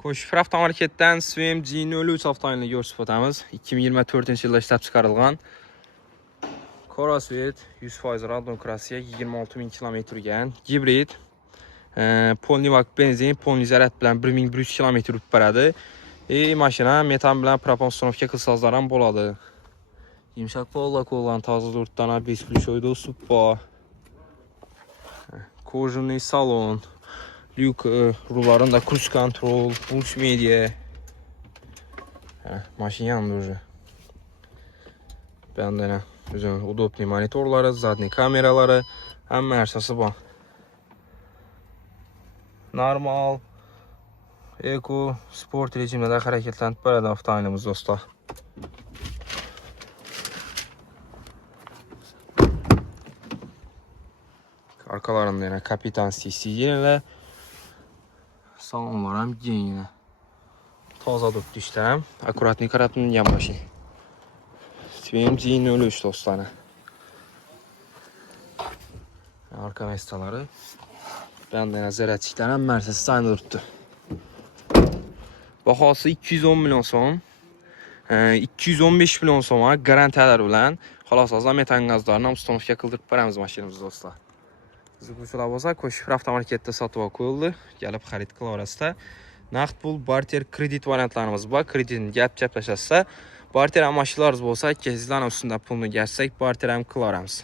Qo'shifir avtomarketdan SVM G03 avtomobilini ko'rsatib o'tamiz. 2024-yilda ishlab chiqarilgan. Crosswit 100% radon krassiya 26.000 km yurgan. Gibrid. Polnivak benzin, polni zaryad bilan 1100 km yurib boradi. Mashina metan bilan propan uстановка qilsazlar ham bo'ladi. Yumshoq qo'llan toza durtdan без ключевой достуp bor. Кожаный salon. Lyuk rullarında cruise control, multimedia. Машина yandı уже. Bende üzerine удобный monitorları, задний kameraları, hamma narsasi bor. Normal, eko, sport rejimida harakatlanib boradi avtomobilimiz do'stlar. Arkalarında yana kapitan sisiyeler. Salonlar ham keng. Toza duribdi ishlar ham. Akkuratniy qarab turilgan mashina. SVM G03 do'stlar. Arka mestalari. Bunda zaryadchiklar ham Mercedes standa turibdi. Bahosi 210 million so'm. 215 million so'm garantiyalar bilan xolos hozir metan gazlarni uстановка qildirib beramiz mashinamizga do'stlar. Qiziquvchilar bo'lsa, Qo'shifir avtomarketda sotib qo'yildi. Kelib xarid qilaverasizlar. Naqd pul, barter, kredit variantlarimiz bor. Kreditni gaplashasizlar. Barter ham mashinalar bo'lsa, kezlarning ustida pulni bersak, barter ham qilaveramiz.